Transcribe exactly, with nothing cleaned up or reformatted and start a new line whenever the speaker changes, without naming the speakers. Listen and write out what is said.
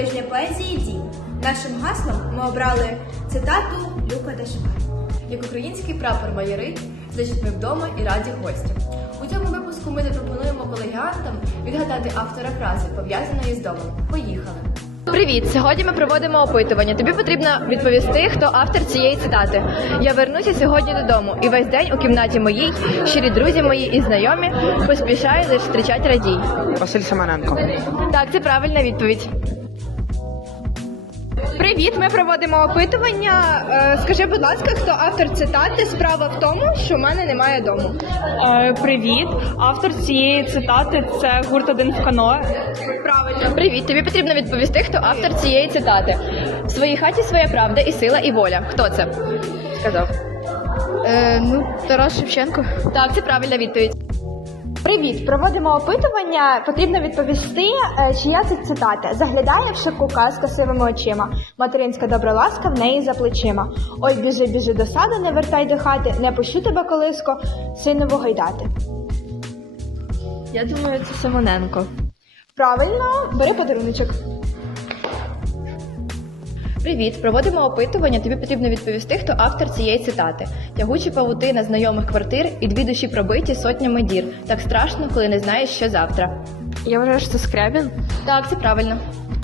тижня поезії «Дім». Нашим гаслом ми обрали цитату Люка Дашка.
Як український прапор майорить, значить ми вдома і раді гостям. У цьому випуску ми запропонуємо колегіантам відгадати автора фрази, пов'язаної з домом. Поїхали! Привіт! Сьогодні ми проводимо опитування. Тобі потрібно відповісти, хто автор цієї цитати. Я вернуся сьогодні додому, і весь день у кімнаті моїй щирі друзі мої і знайомі поспішають лиш зустрічати радій.
Василь Семененко.
Так, це правильна відповідь.
Привіт, ми проводимо опитування. Е, Скажи, будь ласка, хто автор цитати «Справа в тому, що в мене немає дому»?
Е, Привіт. Автор цієї цитати – це гурт «Один в каное».
Правильно.
Привіт, тобі потрібно відповісти, хто автор цієї цитати. В своїй хаті своя правда і сила, і воля. Хто це? Сказав.
Е, ну, Тарас Шевченко.
Так, це правильна відповідь.
Привіт! Проводимо опитування. Потрібно відповісти, е, чия це цитата. Заглядає в шибку казка сивими очима. Материнська добра ласка в неї за плечима. Ой, біжи, біжи до саду, не вертай до хати. Не пущу тебе колиско, синову гайдати.
Я думаю, це Семененко.
Правильно, бери подаруночок.
Привіт, проводимо опитування. Тобі потрібно відповісти, хто автор цієї цитати. Тягучі павутина знайомих квартир і дві душі пробиті сотнями дір. Так страшно, коли не знаєш, що завтра.
Я вважаю, що це Скрябін.
Так, це правильно.